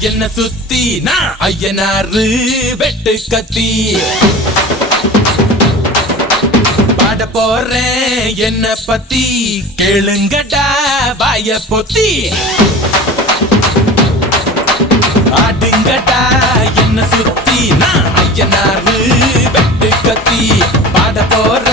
என்ன சுத்தி நான் ஐயனாரு வெட்டு கத்தி பாட போறேன் என்ன பத்தி கேளுங்கடா வாய பொத்தி ஆடுங்கடா என்ன சுத்தி நான் ஐயனாரு வெட்டு கத்தி பாட போறேன்